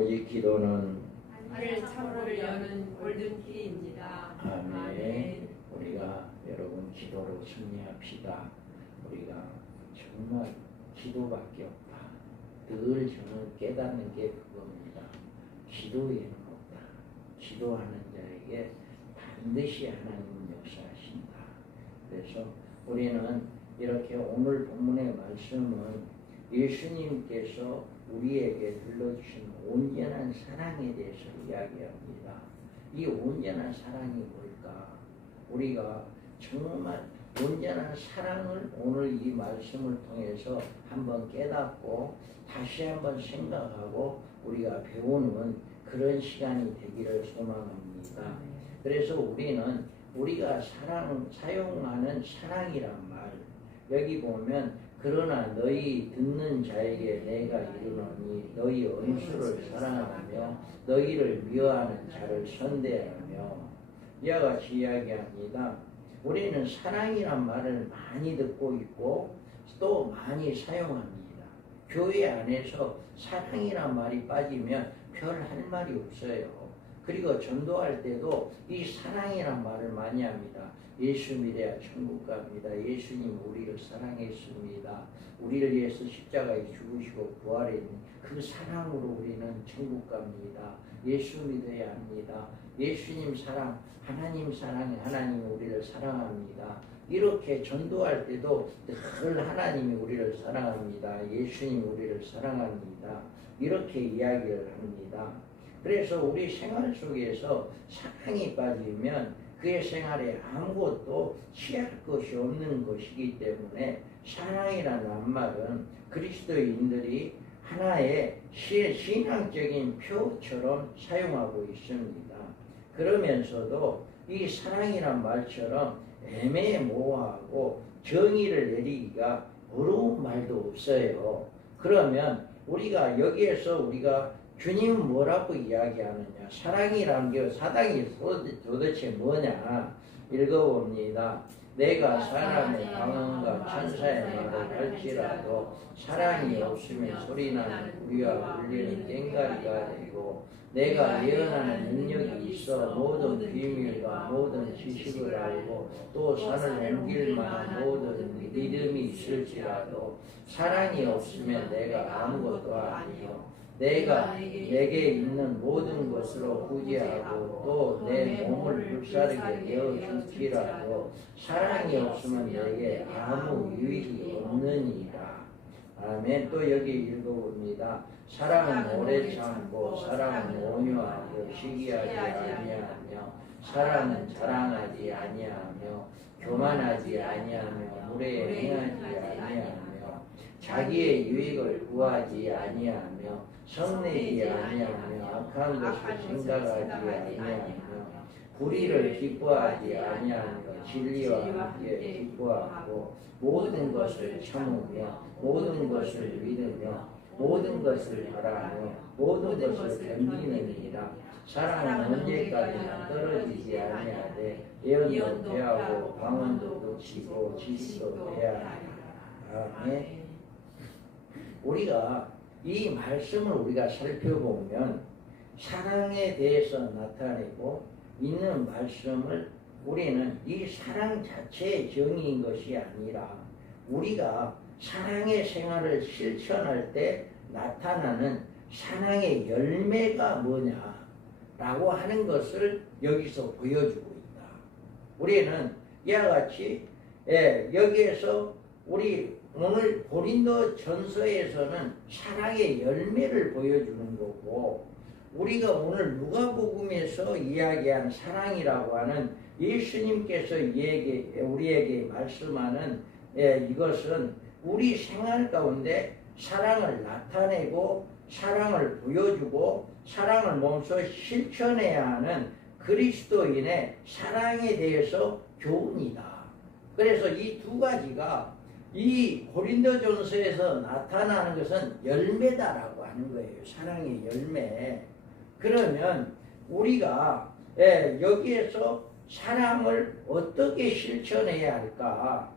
오직 기도는 하늘 창고를 여는 골든키입니다. 아멘. 우리가 여러분 기도로 승리합시다. 우리가 정말 기도밖에 없다. 늘 저는 깨닫는 게 그겁니다. 기도에는 없다. 기도하는 자에게 반드시 하나님은 역사하신다. 그래서 우리는 이렇게 오늘 본문의 말씀은 예수님께서 우리에게 들려주신 온전한 사랑에 대해서 이야기합니다. 이 온전한 사랑이 뭘까? 우리가 정말 온전한 사랑을 오늘 이 말씀을 통해서 한번 깨닫고 다시 한번 생각하고 우리가 배우는 그런 시간이 되기를 소망합니다. 그래서 우리는 우리가 사용하는 사랑이란 말, 여기 보면 그러나 너희 듣는 자에게 내가 이르노니 너희 원수를 사랑하며 너희를 미워하는 자를 선대하며, 이와 같이 이야기합니다. 우리는 사랑이란 말을 많이 듣고 있고 또 많이 사용합니다. 교회 안에서 사랑이란 말이 빠지면 별 할 말이 없어요. 그리고 전도할 때도 이 사랑이란 말을 많이 합니다. 예수 믿어야 천국 갑니다. 예수님 우리를 사랑했습니다. 우리를 위해서 십자가에 죽으시고 부활했는 그 사랑으로 우리는 천국 갑니다. 예수 믿어야 합니다. 예수님 사랑, 하나님 사랑해. 하나님이 우리를 사랑합니다. 이렇게 전도할 때도 늘 하나님이 우리를 사랑합니다. 예수님 우리를 사랑합니다. 이렇게 이야기를 합니다. 그래서 우리 생활 속에서 사랑이 빠지면 그의 생활에 아무것도 취할 것이 없는 것이기 때문에 사랑이라는 말은 그리스도인들이 하나의 신앙적인 표처럼 사용하고 있습니다. 그러면서도 이 사랑이란 말처럼 애매모호하고 정의를 내리기가 어려운 말도 없어요. 그러면 우리가 여기에서 우리가 주님은 뭐라고 이야기하느냐? 사랑이란 게 사랑이 도대체 뭐냐? 읽어봅니다. 내가 사람의 방언과 천사의 말을 할지라도 사랑이 없으면 소리나는 우리와 울리는 꽹과리가 되고, 내가 예언하는 능력이 있어 모든 비밀과 모든 지식을 알고 또 산을 옮길 만한 모든 믿음이 있을지라도 사랑이 없으면 내가 아무것도 아니요. 내가 내게 있는 모든 것으로 구제하고 또 내 몸을 불사르게 되어줄지라도 사랑이 없으면 내게 아무 유익이 없느니라. 아멘. 또 여기 읽어봅니다. 사랑은 오래 참고 사랑은 온유하고 시기하지 아니하며 사랑은 자랑하지 아니하며 교만하지 아니하며 무례에 행하지 아니하며 자기의 유익을 구하지 아니하며 성내지 아니하며 악한 것을 생각하지 아니하며 불의를 기뻐하지 아니하며 진리와 함께 기뻐하고 모든 것을 참으며 모든 것을 믿으며 모든 것을 바라며 모든 것을 견디느니라. 사랑은 언제까지나 떨어지지 아니하되 예언도 배하고 방언도 놓치고 지식도 배하리라. 아멘. 우리가 이 말씀을 우리가 살펴보면 사랑에 대해서 나타내고 있는 말씀을 우리는 이 사랑 자체의 정의인 것이 아니라 우리가 사랑의 생활을 실천할 때 나타나는 사랑의 열매가 뭐냐라고 하는 것을 여기서 보여주고 있다. 우리는 이와 같이 여기에서 우리 오늘 고린도 전서에서는 사랑의 열매를 보여주는 거고, 우리가 오늘 누가복음에서 이야기한 사랑이라고 하는 예수님께서 우리에게 말씀하는 이것은 우리 생활 가운데 사랑을 나타내고 사랑을 보여주고 사랑을 몸소 실천해야 하는 그리스도인의 사랑에 대해서 교훈이다. 그래서 이 두 가지가 이 고린도전서에서 나타나는 것은 열매다라고 하는 거예요. 사랑의 열매. 그러면 우리가 여기에서 사랑을 어떻게 실천해야 할까?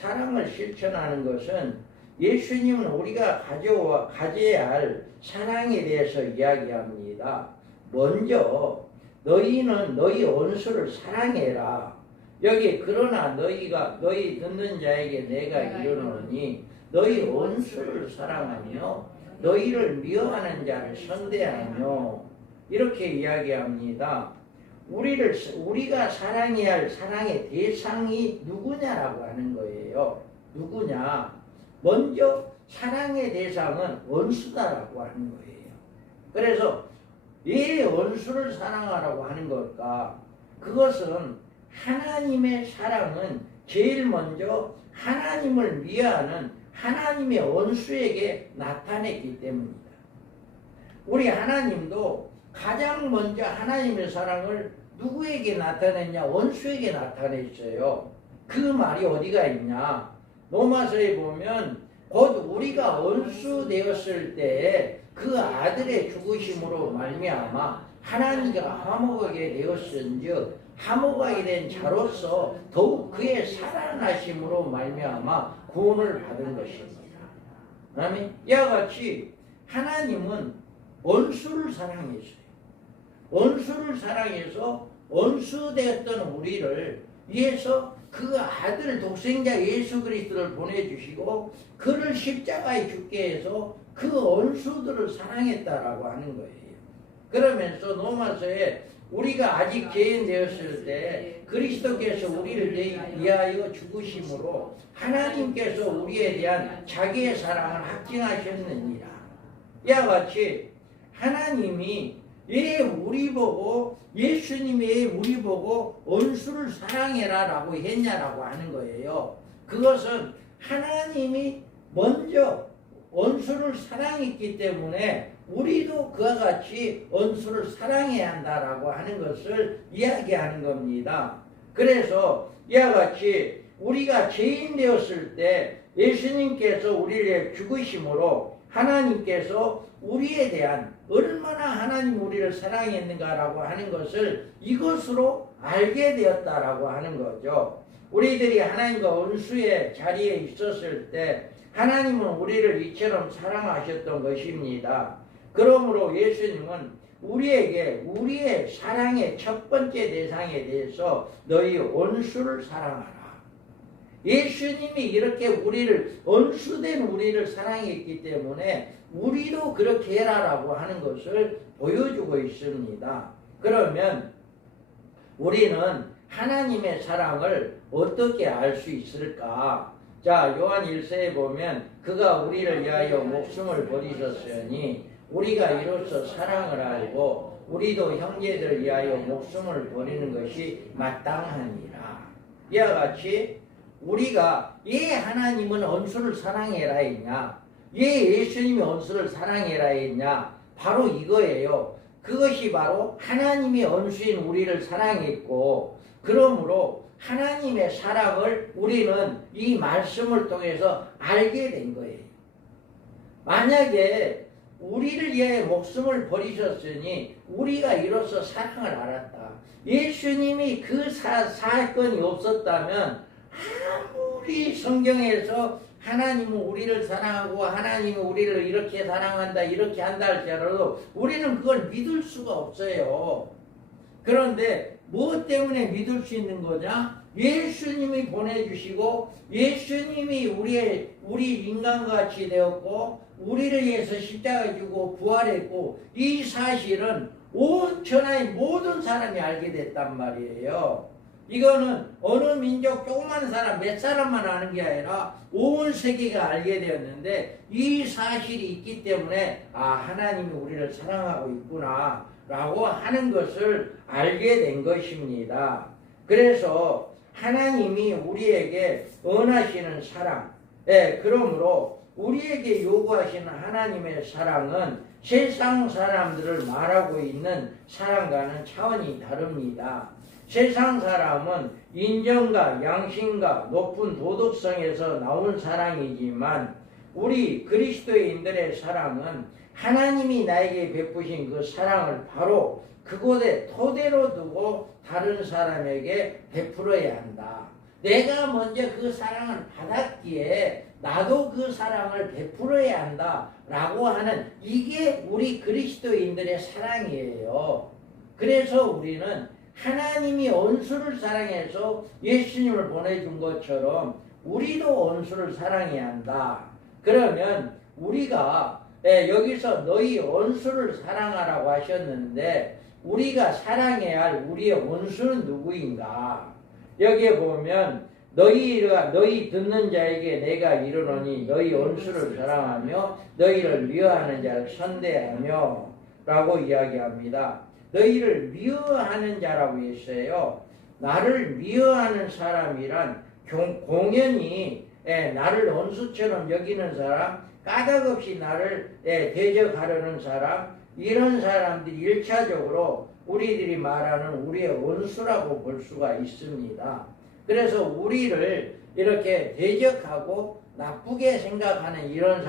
사랑을 실천하는 것은 예수님은 우리가 가져야 할 사랑에 대해서 이야기합니다. 먼저 너희는 너희 원수를 사랑해라. 여기 그러나 너희 듣는 자에게 내가 이르노니 너희 원수를 사랑하며 너희를 미워하는 자를 선대하며 이렇게 이야기합니다. 우리가 사랑해야 할 사랑의 대상이 누구냐라고 하는 거예요. 누구냐? 먼저 사랑의 대상은 원수다라고 하는 거예요. 그래서 왜 원수를 사랑하라고 하는 걸까? 그것은 하나님의 사랑은 제일 먼저 하나님을 미워하는 하나님의 원수에게 나타냈기 때문이다. 우리 하나님도 가장 먼저 하나님의 사랑을 누구에게 나타냈냐? 원수에게 나타냈어요. 그 말이 어디가 있냐? 로마서에 보면 곧 우리가 원수 되었을 때에 그 아들의 죽으심으로 말미암아 하나님과 화목하게 되었은즉 화목하게 된 자로서 더욱 그의 살아나심으로 말미암아 구원을 받은 것입니다. 아멘. 이와 같이 하나님은 원수를 사랑했어요. 원수를 사랑해서 원수 되었던 우리를 위해서 그 아들 독생자 예수 그리스도를 보내주시고 그를 십자가에 죽게 해서 그 원수들을 사랑했다라고 하는 거예요. 그러면서 로마서에 우리가 아직 죄인 되었을 때 그리스도께서 우리를 위하여 죽으심으로 하나님께서 우리에 대한 자기의 사랑을 확증하셨느니라. 이와 같이 하나님이 왜 우리 보고 예수님이 왜 우리 보고 원수를 사랑해라 라고 했냐라고 하는 거예요. 그것은 하나님이 먼저 원수를 사랑했기 때문에 우리도 그와 같이 원수를 사랑해야 한다라고 하는 것을 이야기하는 겁니다. 그래서 이와 같이 우리가 죄인 되었을 때 예수님께서 우리를 죽으심으로 하나님께서 우리에 대한 얼마나 하나님 우리를 사랑했는가라고 하는 것을 이것으로 알게 되었다라고 하는 거죠. 우리들이 하나님과 원수의 자리에 있었을 때 하나님은 우리를 이처럼 사랑하셨던 것입니다. 그러므로 예수님은 우리에게 우리의 사랑의 첫 번째 대상에 대해서 너희 원수를 사랑하라. 예수님이 이렇게 우리를 원수된 우리를 사랑했기 때문에 우리도 그렇게 해라라고 하는 것을 보여주고 있습니다. 그러면 우리는 하나님의 사랑을 어떻게 알 수 있을까? 자, 요한 1서에 보면 그가 우리를 위하여 목숨을 버리셨으니 우리가 이로써 사랑을 알고 우리도 형제들을 위하여 목숨을 버리는 것이 마땅하니라. 이와 같이 우리가 왜 하나님은 원수를 사랑해라 했냐? 왜 예수님이 원수를 사랑해라 했냐? 바로 이거예요. 그것이 바로 하나님이 원수인 우리를 사랑했고 그러므로 하나님의 사랑을 우리는 이 말씀을 통해서 알게 된 거예요. 만약에 우리를 위해 목숨을 버리셨으니 우리가 이로써 사랑을 알았다. 예수님이 그 사건이 없었다면 아무리 성경에서 하나님은 우리를 사랑하고 하나님은 우리를 이렇게 사랑한다 이렇게 한다 할지라도 우리는 그걸 믿을 수가 없어요. 그런데 무엇 때문에 믿을 수 있는 거냐? 예수님이 보내주시고 예수님이 우리 인간같이 되었고 우리를 위해서 십자가에 주고 부활했고 이 사실은 온 천하의 모든 사람이 알게 됐단 말이에요. 이거는 어느 민족 조그만 사람 몇 사람만 아는 게 아니라 온 세계가 알게 되었는데 이 사실이 있기 때문에 하나님이 우리를 사랑하고 있구나 라고 하는 것을 알게 된 것입니다. 그래서 하나님이 우리에게 원하시는 사랑, 그러므로 우리에게 요구하시는 하나님의 사랑은 세상 사람들을 말하고 있는 사랑과는 차원이 다릅니다. 세상 사람은 인정과 양심과 높은 도덕성에서 나온 사랑이지만 우리 그리스도인들의 사랑은 하나님이 나에게 베푸신 그 사랑을 바로 그곳에 토대로 두고 다른 사람에게 베풀어야 한다. 내가 먼저 그 사랑을 받았기에 나도 그 사랑을 베풀어야 한다라고 하는 이게 우리 그리스도인들의 사랑이에요. 그래서 우리는 하나님이 원수를 사랑해서 예수님을 보내준 것처럼 우리도 원수를 사랑해야 한다. 그러면 우리가 여기서 너희 원수를 사랑하라고 하셨는데 우리가 사랑해야 할 우리의 원수는 누구인가? 여기에 보면 너희 듣는 자에게 내가 이르노니 너희 원수를 사랑하며 너희를 미워하는 자를 선대하며 라고 이야기합니다. 너희를 미워하는 자라고 했어요. 나를 미워하는 사람이란 공연히 나를 원수처럼 여기는 사람, 까닭없이 나를 대적하려는 사람, 이런 사람들이 일차적으로 우리들이 말하는 우리의 원수라고 볼 수가 있습니다. 그래서 우리를 이렇게 대적하고 나쁘게 생각하는 이런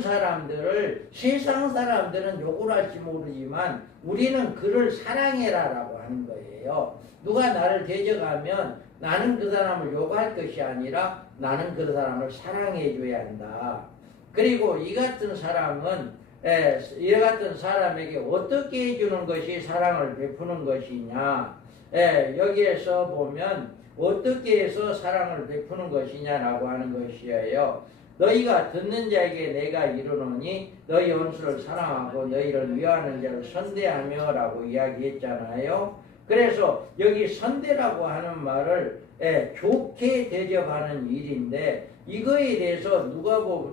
사람들을 세상 사람들은 욕을 할지 모르지만 우리는 그를 사랑해라라고 하는 거예요. 누가 나를 대적하면 나는 그 사람을 욕할 것이 아니라 나는 그 사람을 사랑해 줘야 한다. 그리고 이 같은 사람에게 어떻게 해주는 것이 사랑을 베푸는 것이냐. 여기에서 보면 어떻게 해서 사랑을 베푸는 것이냐라고 하는 것이에요. 너희가 듣는 자에게 내가 이르노니 너희 원수를 사랑하고 너희를 미워하는 자를 선대하며 라고 이야기했잖아요. 그래서 여기 선대라고 하는 말을 좋게 대접하는 일인데 이거에 대해서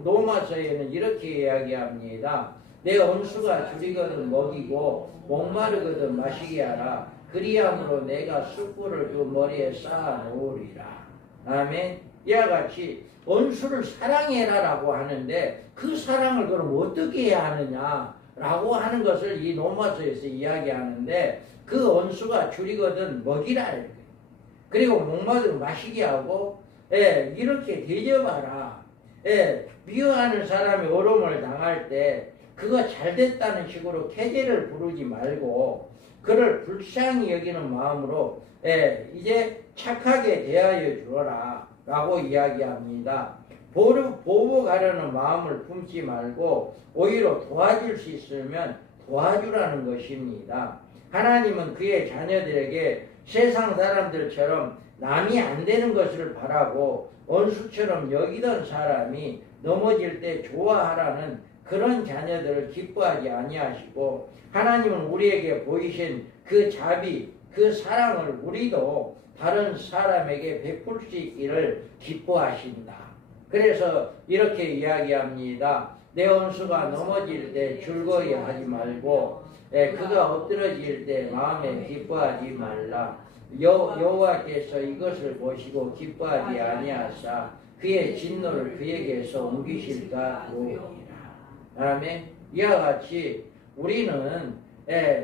로마서에는 이렇게 이야기합니다. 내 원수가 줄이거든 먹이고 목마르거든 마시게 하라. 그리함으로 내가 숯불을 그 머리에 쌓아 놓으리라. 아멘. 이와 같이 원수를 사랑해라라고 하는데 그 사랑을 그럼 어떻게 해야 하느냐라고 하는 것을 이 로마서에서 이야기하는데 그 원수가 줄이거든 먹이라. 그리고 목마르거든 마시게 하고 이렇게 대접하라. 미워하는 사람이 어려움을 당할 때 그거 잘됐다는 식으로 캐제를 부르지 말고 그를 불쌍히 여기는 마음으로 이제 착하게 대하여 주어라 라고 이야기합니다. 보복하려는 마음을 품지 말고 오히려 도와줄 수 있으면 도와주라는 것입니다. 하나님은 그의 자녀들에게 세상 사람들처럼 남이 안 되는 것을 바라고 원수처럼 여기던 사람이 넘어질 때 좋아하라는 그런 자녀들을 기뻐하지 아니하시고 하나님은 우리에게 보이신 그 자비, 그 사랑을 우리도 다른 사람에게 베풀 수 있기를 기뻐하신다. 그래서 이렇게 이야기합니다. 내 원수가 넘어질 때 즐거이 하지 말고 그가 엎드러질 때 마음에 기뻐하지 말라. 여호와께서 이것을 보시고 기뻐하지 아니하사 그의 진노를 그에게서 옮기실까 두옵니다. 아멘. 이와 같이 우리는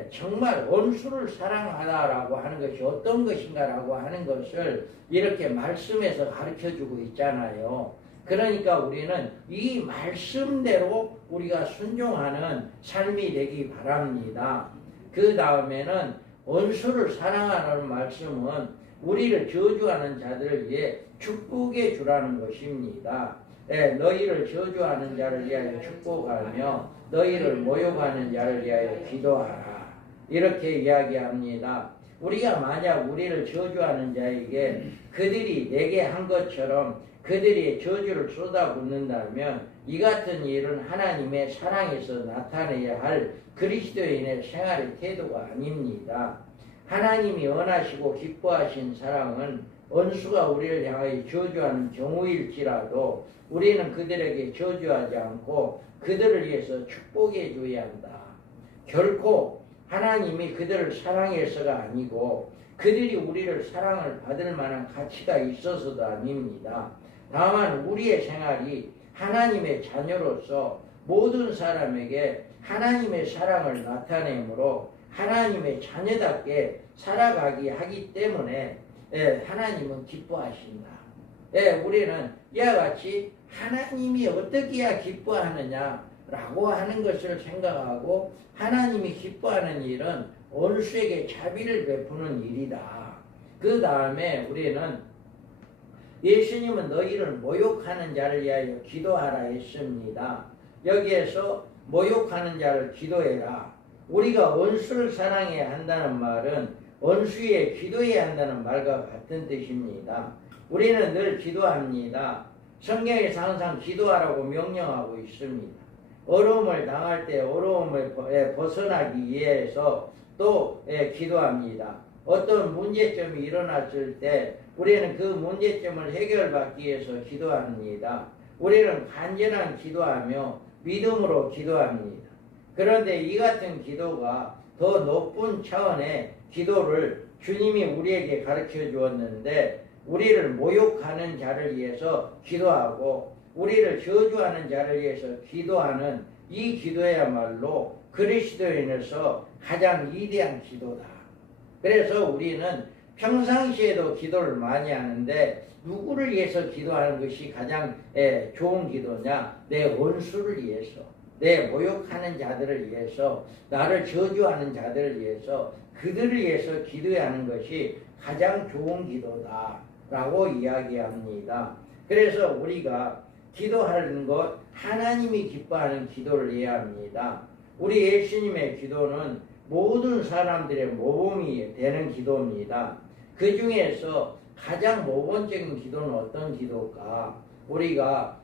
정말 원수를 사랑하다라고 하는 것이 어떤 것인가라고 하는 것을 이렇게 말씀에서 가르쳐주고 있잖아요. 그러니까 우리는 이 말씀대로 우리가 순종하는 삶이 되기 바랍니다. 그 다음에는 원수를 사랑하는 말씀은 우리를 저주하는 자들을 위해 축복해 주라는 것입니다. 너희를 저주하는 자를 위하여 축복하며 너희를 모욕하는 자를 위하여 기도하라. 이렇게 이야기합니다. 우리가 만약 우리를 저주하는 자에게 그들이 내게 한 것처럼 그들이 저주를 쏟아붓는다면 이 같은 일은 하나님의 사랑에서 나타내야 할 그리스도인의 생활의 태도가 아닙니다. 하나님이 원하시고 기뻐하신 사랑은 원수가 우리를 향하여 저주하는 경우일지라도 우리는 그들에게 저주하지 않고 그들을 위해서 축복해 줘야 한다. 결코 하나님이 그들을 사랑해서가 아니고 그들이 우리를 사랑을 받을 만한 가치가 있어서도 아닙니다. 다만 우리의 생활이 하나님의 자녀로서 모든 사람에게 하나님의 사랑을 나타내므로 하나님의 자녀답게 살아가기 하기 때문에 하나님은 기뻐하신다. 우리는 이와 같이 하나님이 어떻게 해야 기뻐하느냐라고 하는 것을 생각하고 하나님이 기뻐하는 일은 원수에게 자비를 베푸는 일이다. 그 다음에 우리는 예수님은 너희를 모욕하는 자를 위하여 기도하라 했습니다. 여기에서 모욕하는 자를 기도해라. 우리가 원수를 사랑해야 한다는 말은 원수에 기도해야 한다는 말과 같은 뜻입니다. 우리는 늘 기도합니다. 성경에서 항상 기도하라고 명령하고 있습니다. 어려움을 당할 때 어려움을 벗어나기 위해서 또 기도합니다. 어떤 문제점이 일어났을 때 우리는 그 문제점을 해결받기 위해서 기도합니다. 우리는 간절한 기도하며 믿음으로 기도합니다. 그런데 이 같은 기도가 더 높은 차원의 기도를 주님이 우리에게 가르쳐 주었는데 우리를 모욕하는 자를 위해서 기도하고 우리를 저주하는 자를 위해서 기도하는 이 기도야말로 그리스도인으로서 가장 위대한 기도다. 그래서 우리는 평상시에도 기도를 많이 하는데 누구를 위해서 기도하는 것이 가장 좋은 기도냐? 내 원수를 위해서, 내 모욕하는 자들을 위해서, 나를 저주하는 자들을 위해서, 그들을 위해서 기도해야 하는 것이 가장 좋은 기도다 라고 이야기합니다. 그래서 우리가 기도하는 것, 하나님이 기뻐하는 기도를 해야 합니다. 우리 예수님의 기도는 모든 사람들의 모범이 되는 기도입니다. 그 중에서 가장 모범적인 기도는 어떤 기도일까? 우리가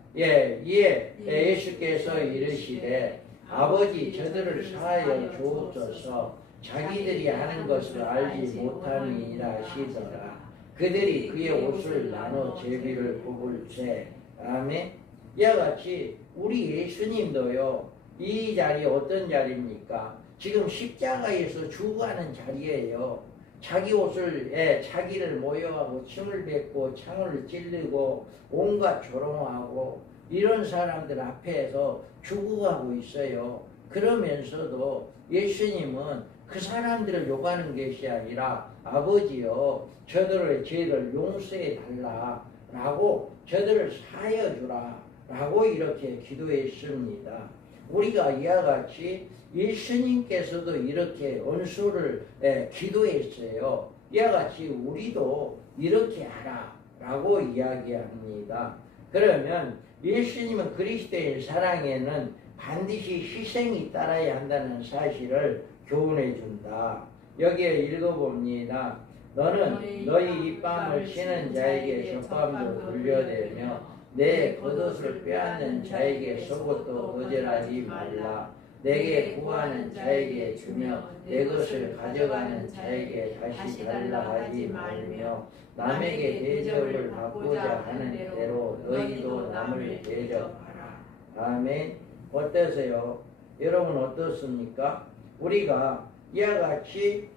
예수께서 이르시되 아버지 저들을 사하여 주옵소서 자기들이 하는 것을 알지 못하니라 하시더라. 그들이 그의 옷을 나눠 제비를 뽑을세. 아멘. 이와 같이 우리 예수님도요, 이 자리 어떤 자리입니까? 지금 십자가에서 죽어가는 자리예요. 자기 옷을 자기를 모욕하고 침을 뱉고 창을 찔르고 온갖 조롱하고 이런 사람들 앞에서 죽어가고 있어요. 그러면서도 예수님은 그 사람들을 욕하는 것이 아니라 아버지여 저들의 죄를 용서해 달라 라고 저들을 사하여 주라 라고 이렇게 기도했습니다. 우리가 이와 같이 예수님께서도 이렇게 원수를 기도했어요. 이와 같이 우리도 이렇게 하라 라고 이야기합니다. 그러면 예수님은 그리스도의 사랑에는 반드시 희생이 따라야 한다는 사실을 교훈해 준다. 여기에 읽어봅니다. 너는 너희 입밤을 치는 자에게 젖밤도 돌려대며 내 겉옷을 빼앗는 자에게 속옷도 거절하지 말라. 내게 구하는 자에게 주며 내 것을 가져가는 자에게 다시 달라 하지 말며 남에게 대접을 받고자 하는 대로 너희도 남을 대접하라. 아멘. 어떠세요? 여러분 어떻습니까? 우리가 이와 같이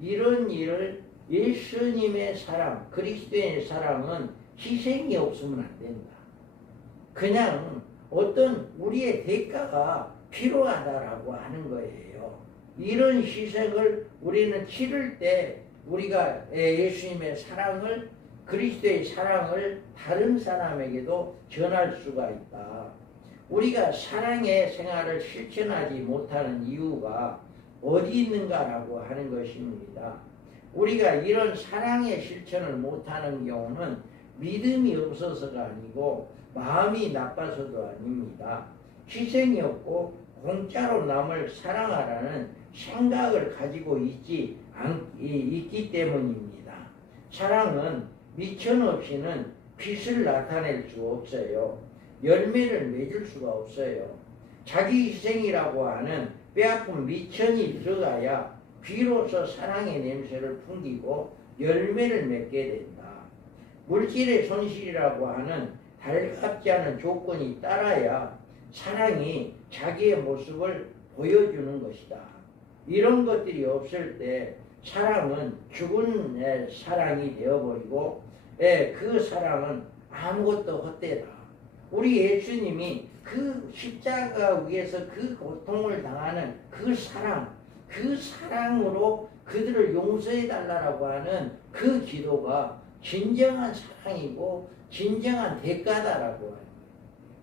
이런 일을 예수님의 사랑, 그리스도의 사랑은 희생이 없으면 안 된다. 그냥 어떤 우리의 대가가 필요하다라고 하는 거예요. 이런 희생을 우리는 치를 때 우리가 예수님의 사랑을, 그리스도의 사랑을 다른 사람에게도 전할 수가 있다. 우리가 사랑의 생활을 실천하지 못하는 이유가 어디 있는가라고 하는 것입니다. 우리가 이런 사랑의 실천을 못하는 경우는 믿음이 없어서가 아니고 마음이 나빠서도 아닙니다. 희생이 없고 공짜로 남을 사랑하라는 생각을 가지고 있기 때문입니다. 사랑은 미천 없이는 빛을 나타낼 수 없어요. 열매를 맺을 수가 없어요. 자기 희생이라고 하는 뼈아픈 미천이 들어가야 비로소 사랑의 냄새를 풍기고 열매를 맺게 된다. 물질의 손실이라고 하는 달갑지 않은 조건이 따라야 사랑이 자기의 모습을 보여주는 것이다. 이런 것들이 없을 때 사랑은 죽은 사랑이 되어버리고 그 사랑은 아무것도 헛되다. 우리 예수님이 그 십자가 위에서 그 고통을 당하는 그 사랑으로 그들을 용서해 달라고 하는 그 기도가 진정한 사랑이고 진정한 대가다라고 해요.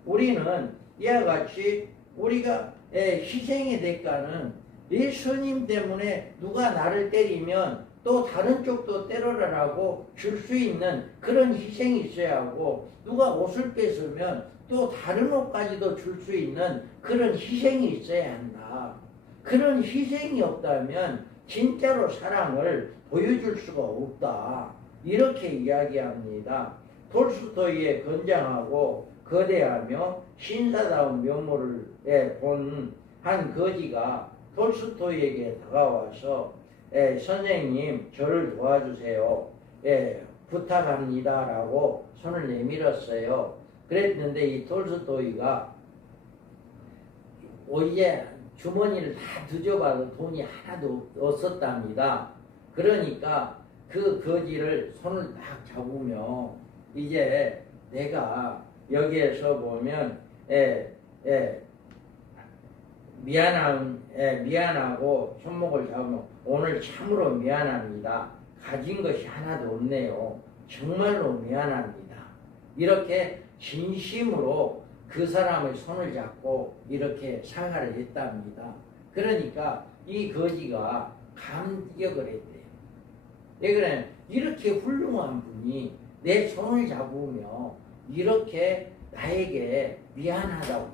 우리는 이와 같이 우리가 희생의 대가는 예수님 때문에 누가 나를 때리면 또 다른 쪽도 때려라라고 줄 수 있는 그런 희생이 있어야 하고, 누가 옷을 뺏으면 또 다른 옷까지도 줄 수 있는 그런 희생이 있어야 한다. 그런 희생이 없다면 진짜로 사랑을 보여줄 수가 없다. 이렇게 이야기합니다. 톨스토이의 건장하고 거대하며 신사다운 면모를 본 한 거지가 톨스토이에게 다가와서 선생님 저를 도와주세요. 부탁합니다. 라고 손을 내밀었어요. 그랬는데 이 톨스토이가 이제 주머니를 다 뒤져봐도 돈이 하나도 없었답니다. 그러니까 그 거지를 손을 딱 잡으며 이제 내가 여기에서 보면 미안하고 손목을 잡으면 오늘 참으로 미안합니다. 가진 것이 하나도 없네요. 정말로 미안합니다. 이렇게 진심으로 그 사람의 손을 잡고 이렇게 사과를 했답니다. 그러니까 이 거지가 감격을 했대요. 왜 그래? 이렇게 훌륭한 분이 내 손을 잡으며 이렇게 나에게 미안하다고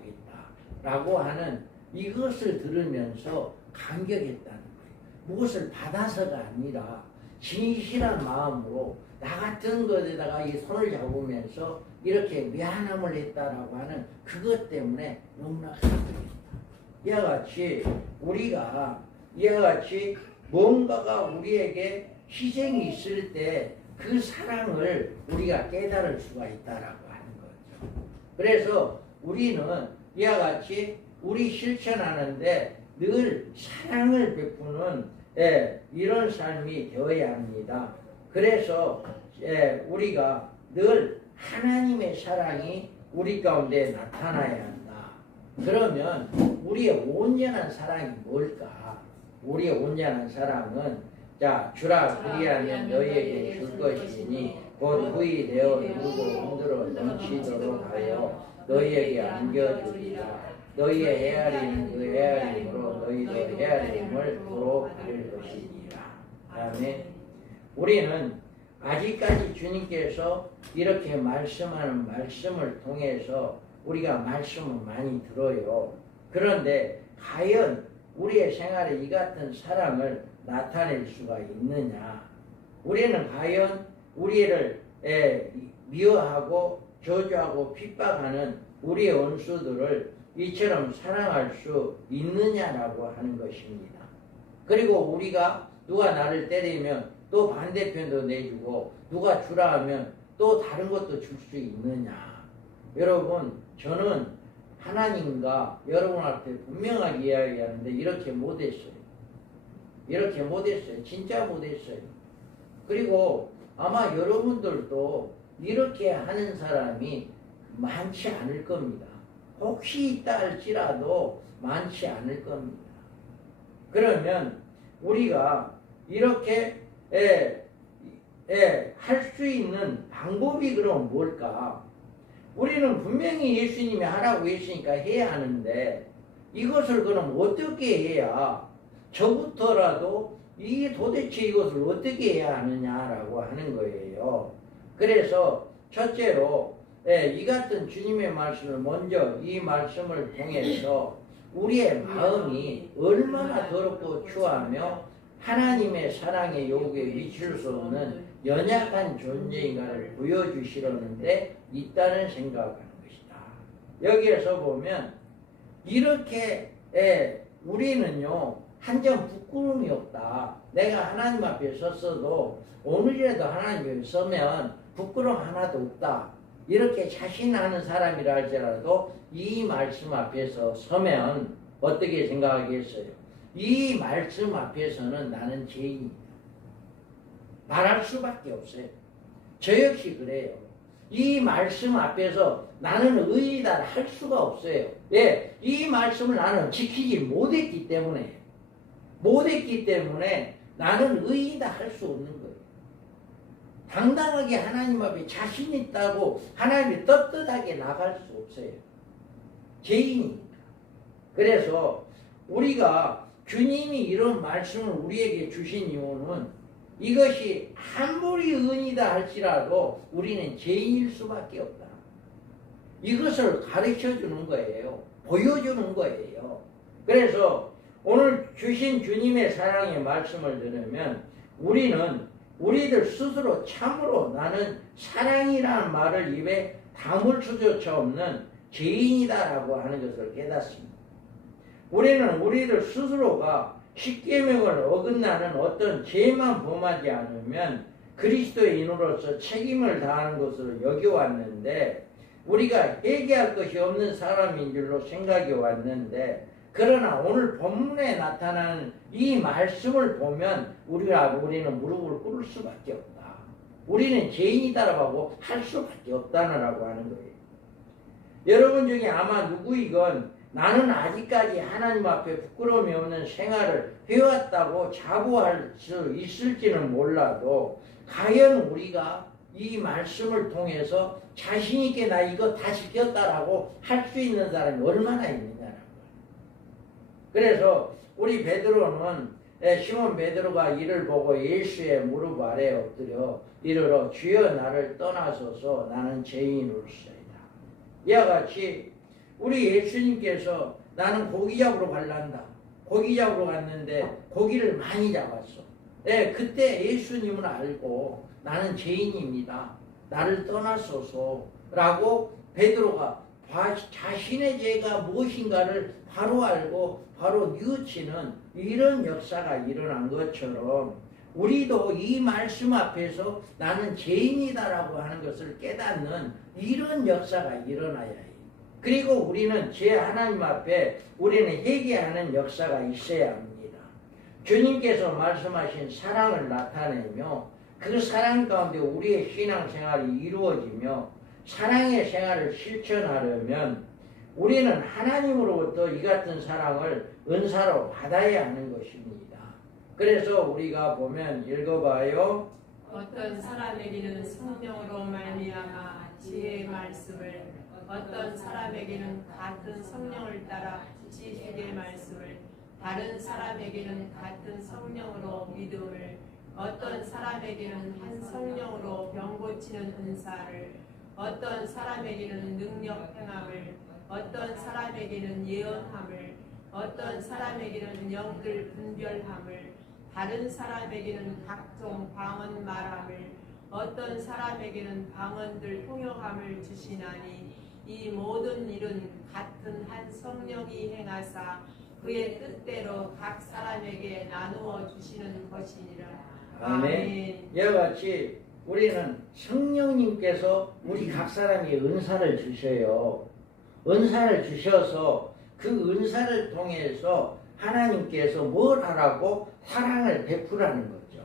했다라고 하는 이것을 들으면서 감격했다는 거예요. 무엇을 받아서가 아니라 진실한 마음으로 나 같은 것에다가 이 손을 잡으면서 이렇게 미안함을 했다라고 하는 그것 때문에 너무나 감격했다. 이와 같이 우리가 이와 같이 뭔가가 우리에게 희생이 있을 때 그 사랑을 우리가 깨달을 수가 있다라고 하는 거죠. 그래서 우리는 이와 같이 우리 실천하는데 늘 사랑을 베푸는 이런 삶이 되어야 합니다. 그래서 우리가 늘 하나님의 사랑이 우리 가운데 나타나야 한다. 그러면 우리의 온전한 사랑이 뭘까? 우리의 온전한 사랑은 자, 주라 그리하면 너희에게 줄 것이니 곧 후이 되어 누르고 흔들어 넘치도록 하여 너희에게 안겨주리라. 너희의 헤아리는 그 헤아림으로 너희도 헤아림을 도로 받을 것이니라. 다음에 우리는 아직까지 주님께서 이렇게 말씀하는 말씀을 통해서 우리가 말씀을 많이 들어요. 그런데 과연 우리의 생활에 이 같은 사랑을 나타낼 수가 있느냐? 우리는 과연 우리를 미워하고 저주하고 핍박하는 우리의 원수들을 이처럼 사랑할 수 있느냐라고 하는 것입니다. 그리고 우리가 누가 나를 때리면 또 반대편도 내주고 누가 주라 하면 또 다른 것도 줄 수 있느냐? 여러분, 저는 하나님과 여러분한테 분명하게 이야기하는데 이렇게 못했어요. 이렇게 못했어요. 진짜 못했어요. 그리고 아마 여러분들도 이렇게 하는 사람이 많지 않을 겁니다. 혹시 있다 할지라도 많지 않을 겁니다. 그러면 우리가 이렇게 할 수 있는 방법이 그럼 뭘까? 우리는 분명히 예수님이 하라고 했으니까 해야 하는데 이것을 그럼 어떻게 해야 저부터라도 이게 도대체 이것을 어떻게 해야 하느냐라고 하는 거예요. 그래서 첫째로 이 같은 주님의 말씀을 먼저 이 말씀을 통해서 우리의 마음이 얼마나 더럽고 추하며 하나님의 사랑의 요구에 미칠 수 없는 연약한 존재인가를 보여주시려는데 있다는 생각을 하는 것이다. 여기에서 보면 이렇게 우리는요 한 점 부끄러움이 없다. 내가 하나님 앞에 섰어도 오늘이라도 하나님 앞에 서면 부끄러움 하나도 없다. 이렇게 자신하는 사람이라 할지라도 이 말씀 앞에서 서면 어떻게 생각하겠어요? 이 말씀 앞에서는 나는 죄인이다. 말할 수밖에 없어요. 저 역시 그래요. 이 말씀 앞에서 나는 의이다 할 수가 없어요. 왜? 이 말씀을 나는 지키지 못했기 때문에 나는 의이다 할 수 없는 거예요. 당당하게 하나님 앞에 자신 있다고 하나님이 떳떳하게 나갈 수 없어요. 죄인이니까. 그래서 우리가 주님이 이런 말씀을 우리에게 주신 이유는 이것이 아무리 은이다 할지라도 우리는 죄인일 수밖에 없다. 이것을 가르쳐 주는 거예요. 보여주는 거예요. 그래서 오늘 주신 주님의 사랑의 말씀을 들으면 우리는 우리들 스스로 참으로 나는 사랑이라는 말을 입에 담을 수조차 없는 죄인이다라고 하는 것을 깨닫습니다. 우리는 우리들 스스로가 십계명을 어긋나는 어떤 죄만 범하지 않으면 그리스도인으로서 책임을 다하는 것으로 여겨왔는데 우리가 회개할 것이 없는 사람인 줄로 생각이 왔는데 그러나 오늘 본문에 나타나는 이 말씀을 보면 우리는 무릎을 꿇을 수밖에 없다. 우리는 죄인이다라고 할 수밖에 없다라고 하는 거예요. 여러분 중에 아마 누구이건 나는 아직까지 하나님 앞에 부끄러움이 없는 생활을 해왔다고 자부할 수 있을지는 몰라도 과연 우리가 이 말씀을 통해서 자신있게 나 이거 다 지켰다라고 할 수 있는 사람이 얼마나 있느냐라는 거예요. 그래서 우리 베드로는 시몬 베드로가 이를 보고 예수의 무릎 아래에 엎드려 이르러 주여 나를 떠나소서 나는 죄인으로서이다. 이와 같이 우리 예수님께서 나는 고기 잡으러 갈란다. 고기 잡으러 갔는데 고기를 많이 잡았어. 그때 예수님은 알고 나는 죄인입니다. 나를 떠나소서라고 베드로가 자신의 죄가 무엇인가를 바로 알고 바로 뉘우치는 이런 역사가 일어난 것처럼 우리도 이 말씀 앞에서 나는 죄인이다라고 하는 것을 깨닫는 이런 역사가 일어나야 해요. 그리고 우리는 제 하나님 앞에 우리는 회개하는 역사가 있어야 합니다. 주님께서 말씀하신 사랑을 나타내며 그 사랑 가운데 우리의 신앙생활이 이루어지며 사랑의 생활을 실천하려면 우리는 하나님으로부터 이 같은 사랑을 은사로 받아야 하는 것입니다. 그래서 우리가 보면 읽어봐요. 어떤 사람에게는 성령으로 말미암아 지혜의 말씀을, 어떤 사람에게는 같은 성령을 따라 지식의 말씀을, 다른 사람에게는 같은 성령으로 믿음을, 어떤 사람에게는 한 성령으로 병 고치는 은사를, 어떤 사람에게는 능력 행함을, 어떤 사람에게는 예언함을, 어떤 사람에게는 영들 분별함을, 다른 사람에게는 각종 방언 말함을, 어떤 사람에게는 방언들 통역함을 주시나니 이 모든 일은 같은 한 성령이 행하사 그의 뜻대로 각 사람에게 나누어 주시는 것이니라. 아멘. 이와 같이 우리는 성령님께서 우리 각 사람에게 은사를 주셔요. 은사를 주셔서 그 은사를 통해서 하나님께서 뭘 하라고? 사랑을 베푸라는 거죠.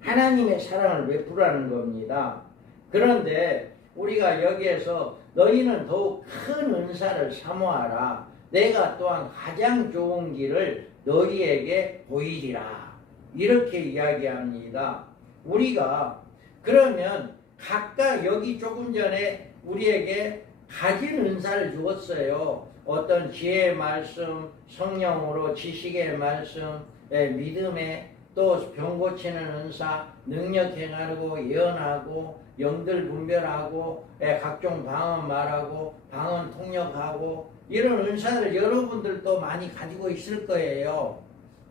하나님의 사랑을 베푸라는 겁니다. 그런데 우리가 여기에서 너희는 더욱 큰 은사를 사모하라. 내가 또한 가장 좋은 길을 너희에게 보이리라. 이렇게 이야기합니다. 우리가 그러면 각각 여기 조금 전에 우리에게 가진 은사를 주었어요. 어떤 지혜의 말씀, 성령으로 지식의 말씀, 믿음의 또 병 고치는 은사, 능력 행하고 예언하고 영들 분별하고 각종 방언 말하고 방언 통역하고 이런 은사를 여러분들도 많이 가지고 있을 거예요.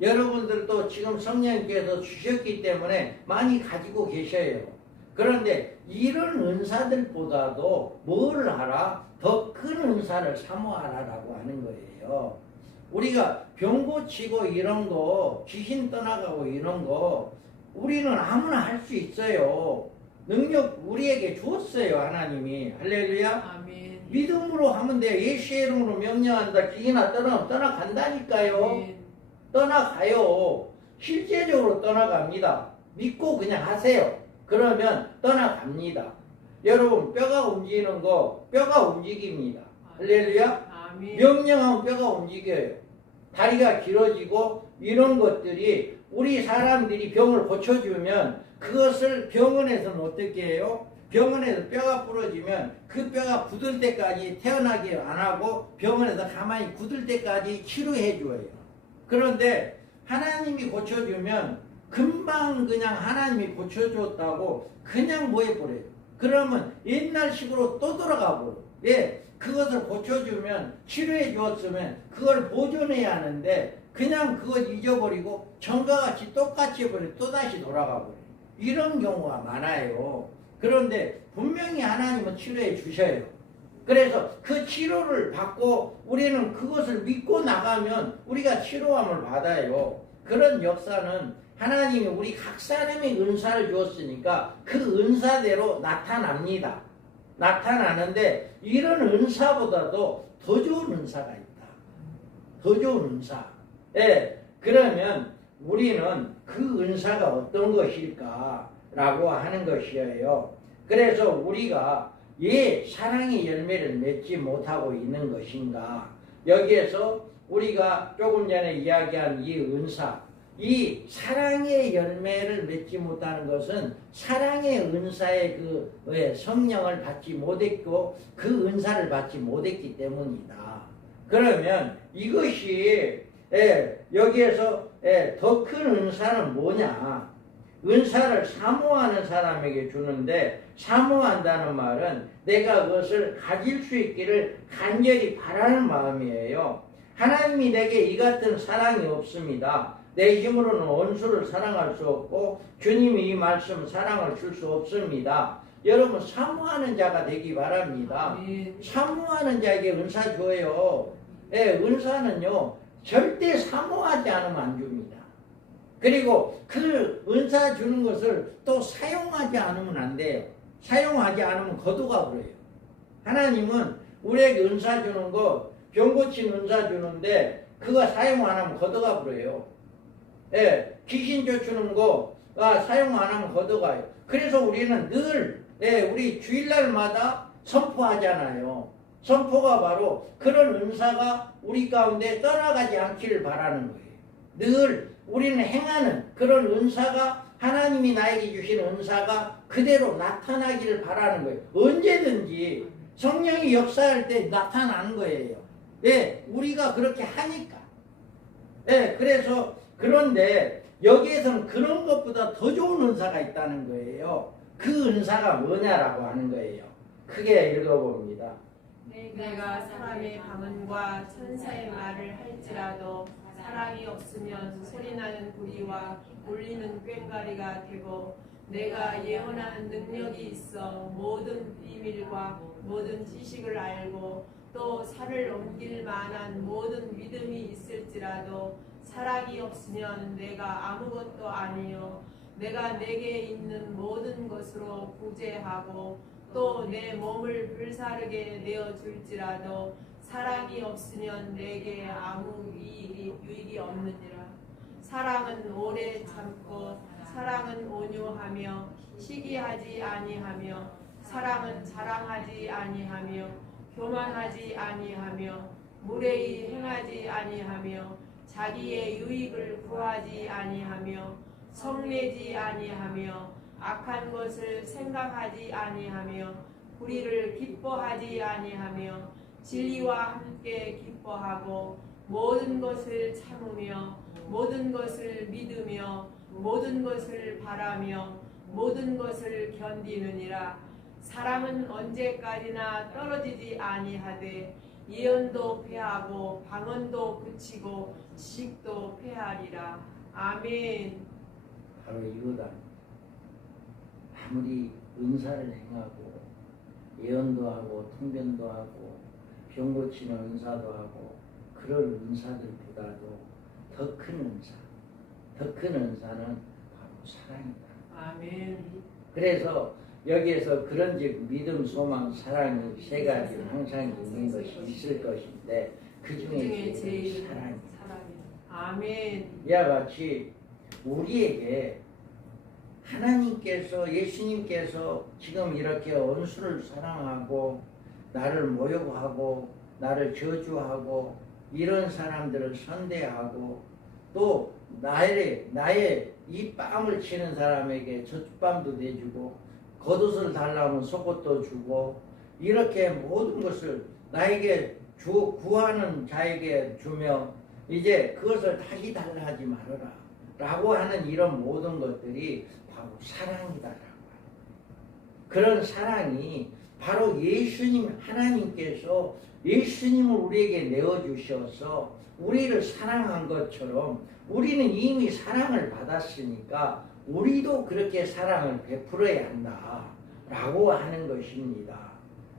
여러분들도 지금 성령님께서 주셨기 때문에 많이 가지고 계셔요. 그런데 이런 은사들보다도 뭘 하라? 더 큰 은사를 사모하라라고 하는 거예요. 우리가 병 고치고 이런 거, 귀신 떠나가고 이런 거 우리는 아무나 할 수 있어요. 능력 우리에게 주었어요, 하나님이. 할렐루야. 아멘. 믿음으로 하면 돼요. 예수의 이름으로 명령한다. 귀나 떠나간다니까요. 아멘. 떠나가요. 실제적으로 떠나갑니다. 믿고 그냥 하세요. 그러면 떠나갑니다. 여러분 뼈가 움직이는 거 뼈가 움직입니다. 할렐루야. 아멘. 명령하면 뼈가 움직여요. 다리가 길어지고 이런 것들이 우리 사람들이 병을 고쳐주면 그것을 병원에서는 어떻게 해요? 병원에서 뼈가 부러지면 그 뼈가 굳을 때까지 태어나게 안 하고 병원에서 가만히 굳을 때까지 치료해 줘요. 그런데 하나님이 고쳐주면 금방 그냥 하나님이 고쳐줬다고 그냥 뭐 해버려요. 그러면 옛날식으로 또 돌아가 버려. 예, 그것을 고쳐주면 치료해 주었으면 그걸 보존해야 하는데 그냥 그걸 잊어버리고 전과 같이 똑같이 해버려 또다시 돌아가 버려요. 이런 경우가 많아요. 그런데 분명히 하나님은 치료해 주셔요. 그래서 그 치료를 받고 우리는 그것을 믿고 나가면 우리가 치료함을 받아요. 그런 역사는 하나님이 우리 각 사람의 은사를 주었으니까 그 은사대로 나타납니다. 나타나는데 이런 은사보다도 더 좋은 은사가 있다. 더 좋은 은사. 예, 그러면 우리는 그 은사가 어떤 것일까라고 하는 것이에요. 그래서 우리가 왜 사랑의 열매를 맺지 못하고 있는 것인가? 여기에서 우리가 조금 전에 이야기한 이 은사, 이 사랑의 열매를 맺지 못하는 것은 사랑의 은사의 그 성령을 받지 못했고 그 은사를 받지 못했기 때문이다. 그러면 이것이 여기에서 더 큰 은사는 뭐냐? 은사를 사모하는 사람에게 주는데 사모한다는 말은 내가 그것을 가질 수 있기를 간절히 바라는 마음이에요. 하나님이 내게 이 같은 사랑이 없습니다. 내 힘으로는 원수를 사랑할 수 없고 주님이 이 말씀 사랑을 줄 수 없습니다. 여러분 사모하는 자가 되기 바랍니다. 사모하는 자에게 은사 줘요. 은사는요 절대 사모하지 않으면 안 줍니다. 그리고 그 은사 주는 것을 또 사용하지 않으면 안 돼요. 사용하지 않으면 거두가 버려요. 하나님은 우리에게 은사 주는 거, 병 고친 은사 주는데 그거 사용 안 하면 거두가 버려요. 귀신 쫓는 거 사용 안 하면 거두가요. 그래서 우리는 늘 우리 주일날마다 선포하잖아요. 선포가 바로 그런 은사가 우리 가운데 떠나가지 않기를 바라는 거예요. 늘 우리는 행하는 그런 은사가 하나님이 나에게 주신 은사가 그대로 나타나기를 바라는 거예요. 언제든지 성령이 역사할 때 나타나는 거예요. 우리가 그렇게 하니까. 그래서 그런데 여기에서는 그런 것보다 더 좋은 은사가 있다는 거예요. 그 은사가 뭐냐라고 하는 거예요. 크게 읽어봅니다. 내가 사람의 방언과 천사의 말을 할지라도 사랑이 없으면 소리나는 구리와 울리는 꽹과리가 되고 내가 예언하는 능력이 있어 모든 비밀과 모든 지식을 알고 또 살을 옮길 만한 모든 믿음이 있을지라도 사랑이 없으면 내가 아무것도 아니요 내가 내게 있는 모든 것으로 구제하고 또 내 몸을 불사르게 내어줄지라도 사랑이 없으면 내게 아무 유익이 없느니라. 사랑은 오래 참고 사랑은 온유하며 시기하지 아니하며 사랑은 자랑하지 아니하며 교만하지 아니하며 무례히 행하지 아니하며 자기의 유익을 구하지 아니하며 성내지 아니하며 악한 것을 생각하지 아니하며 불의를 기뻐하지 아니하며 진리와 함께 기뻐하고 모든 것을 참으며 모든 것을 믿으며 모든 것을 바라며 모든 것을 견디느니라. 사람은 언제까지나 떨어지지 아니하되 예언도 패하고 방언도 그치고 지식도 패하리라. 아멘. 바로 이거다. 아무리 은사를 행하고 예언도 하고 통변도 하고 병 고치는 은사도 하고 그런 은사들보다도 더 큰 은사, 더 큰 은사는 바로 사랑이다. 아멘. 그래서 여기에서 그런즉 믿음, 소망, 사랑이 세 가지는 항상 있는 것이 있을 것인데 그 중에 제일 사랑이다. 아멘. 이와 같이 우리에게 하나님께서 예수님께서 지금 이렇게 원수를 사랑하고 나를 모욕하고 나를 저주하고 이런 사람들을 선대하고 또 나의 이 뺨을 치는 사람에게 젖밤도 내주고 겉옷을 달라면 속옷도 주고 이렇게 모든 것을 나에게 구하는 자에게 주며 이제 그것을 다시 달라 하지 말아라. 라고 하는 이런 모든 것들이 바로 사랑이다라고. 그런 사랑이 바로 예수님 하나님께서 예수님을 우리에게 내어주셔서 우리를 사랑한 것처럼 우리는 이미 사랑을 받았으니까 우리도 그렇게 사랑을 베풀어야 한다라고 하는 것입니다.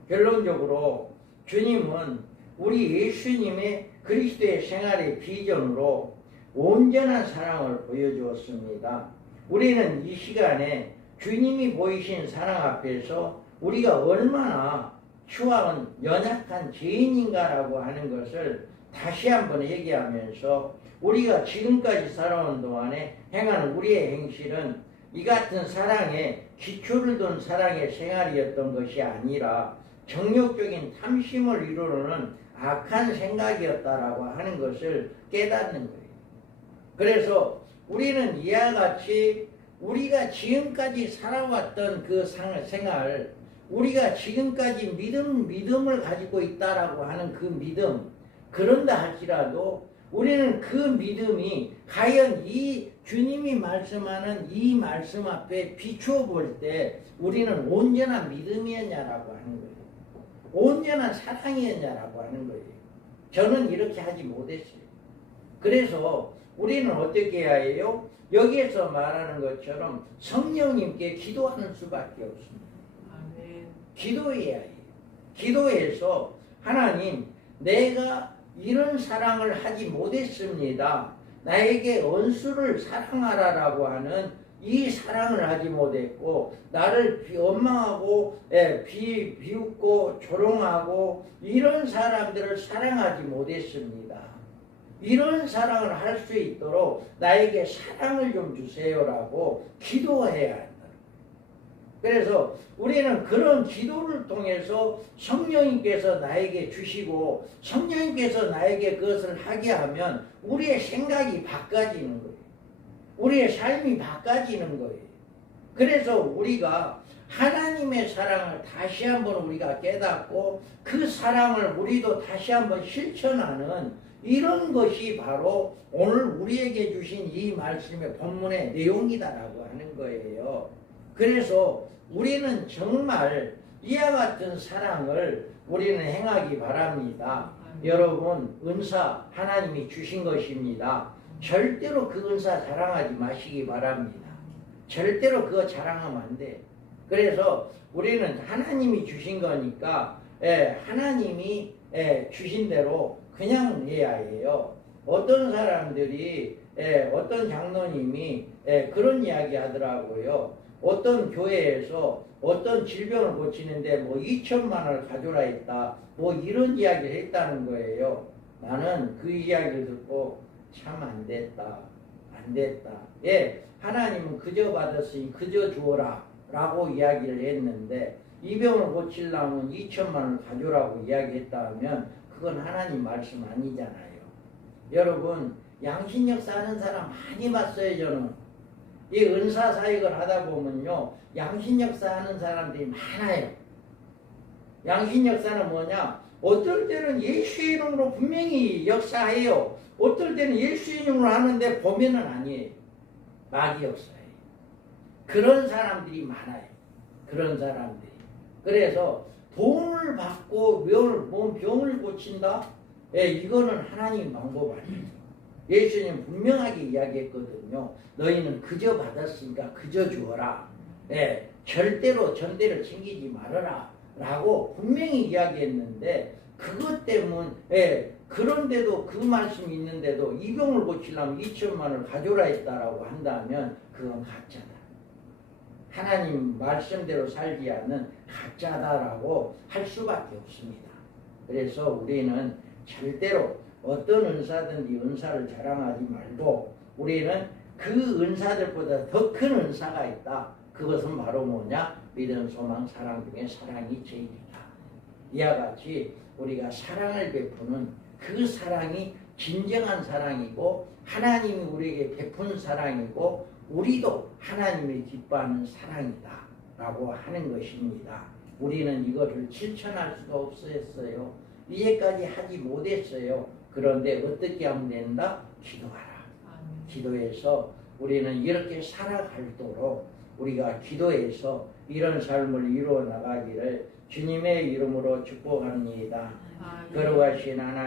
결론적으로 주님은 우리 예수님의 그리스도의 생활의 비전으로 온전한 사랑을 보여주었습니다. 우리는 이 시간에 주님이 보이신 사랑 앞에서 우리가 얼마나 추악한 연약한 죄인인가라고 하는 것을 다시 한번 얘기하면서 우리가 지금까지 살아온 동안에 행하는 우리의 행실은 이 같은 사랑에 기초를 둔 사랑의 생활이었던 것이 아니라 정욕적인 탐심을 이루려는 악한 생각이었다라고 하는 것을 깨닫는 거예요. 그래서 우리는 이와 같이 우리가 지금까지 살아왔던 그 생활, 우리가 지금까지 믿음을 가지고 있다라고 하는 그 믿음, 그런다 할지라도 우리는 그 믿음이 과연 이 주님이 말씀하는 이 말씀 앞에 비추어 볼 때 우리는 온전한 믿음이었냐라고 하는 거예요. 온전한 사랑이었냐라고 하는 거예요. 저는 이렇게 하지 못했어요. 그래서 우리는 어떻게 해야 해요? 여기에서 말하는 것처럼 성령님께 기도하는 수밖에 없습니다. 아멘. 기도해야 해요. 기도해서 하나님, 내가 이런 사랑을 하지 못했습니다. 나에게 원수를 사랑하라라고 하는 이 사랑을 하지 못했고 나를 원망하고 비웃고 조롱하고 이런 사람들을 사랑하지 못했습니다. 이런 사랑을 할 수 있도록 나에게 사랑을 좀 주세요라고 기도해야 한다. 그래서 우리는 그런 기도를 통해서 성령님께서 나에게 주시고 성령님께서 나에게 그것을 하게 하면 우리의 생각이 바꿔지는 거예요. 우리의 삶이 바꿔지는 거예요. 그래서 우리가 하나님의 사랑을 다시 한번 우리가 깨닫고 그 사랑을 우리도 다시 한번 실천하는 이런 것이 바로 오늘 우리에게 주신 이 말씀의 본문의 내용이다라고 하는 거예요. 그래서 우리는 정말 이와 같은 사랑을 우리는 행하기 바랍니다. 여러분, 은사 하나님이 주신 것입니다. 절대로 그 은사 자랑하지 마시기 바랍니다. 절대로 그거 자랑하면 안 돼. 그래서 우리는 하나님이 주신 거니까 하나님이 주신 대로 그냥 해야 해요. 어떤 사람들이 어떤 장로님이 그런 이야기 하더라고요. 어떤 교회에서 어떤 질병을 고치는데 뭐 2천만 원을 가져라 했다. 뭐 이런 이야기를 했다는 거예요. 나는 그 이야기를 듣고 참 안 됐다. 안 됐다. 하나님은 그저 받았으니 그저 주어라 라고 이야기를 했는데 이 병을 고치려면 2천만 원을 가져라고 이야기했다 하면 그건 하나님 말씀 아니잖아요. 여러분, 양신역사 하는 사람 많이 봤어요. 저는 이 은사 사역을 하다 보면요 양신역사 하는 사람들이 많아요. 양신역사는 뭐냐, 어떨 때는 예수의 이름으로 분명히 역사해요. 어떨 때는 예수의 이름으로 하는데 보면은 아니에요. 마귀 역사예요. 그런 사람들이 많아요. 그런 사람들이. 그래서 돈을 받고 병을 고친다? 이거는 하나님 방법 아니에요. 예수님 분명하게 이야기했거든요. 너희는 그저 받았으니까 그저 주어라. 절대로 전대를 챙기지 말아라. 라고 분명히 이야기했는데 그것 때문에 그런데도 그 말씀이 있는데도 이 병을 고치려면 2천만 원을 가져라 했다라고 한다면 그건 가짜다. 하나님 말씀대로 살지 않는 가짜다라고 할 수밖에 없습니다. 그래서 우리는 절대로 어떤 은사든지 은사를 자랑하지 말고 우리는 그 은사들보다 더 큰 은사가 있다. 그것은 바로 뭐냐? 믿음, 소망, 사랑 중에 사랑이 제일이다. 이와 같이 우리가 사랑을 베푸는 그 사랑이 진정한 사랑이고 하나님이 우리에게 베푼 사랑이고 우리도 하나님이 기뻐하는 사랑이다 라고 하는 것입니다. 우리는 이것을 실천할 수가 없었어요. 이제까지 하지 못했어요. 그런데 어떻게 하면 된다? 기도하라. 기도해서 우리는 이렇게 살아갈도록 우리가 기도해서 이런 삶을 이루어 나가기를 주님의 이름으로 축복합니다. 아멘. 거룩하신 하나님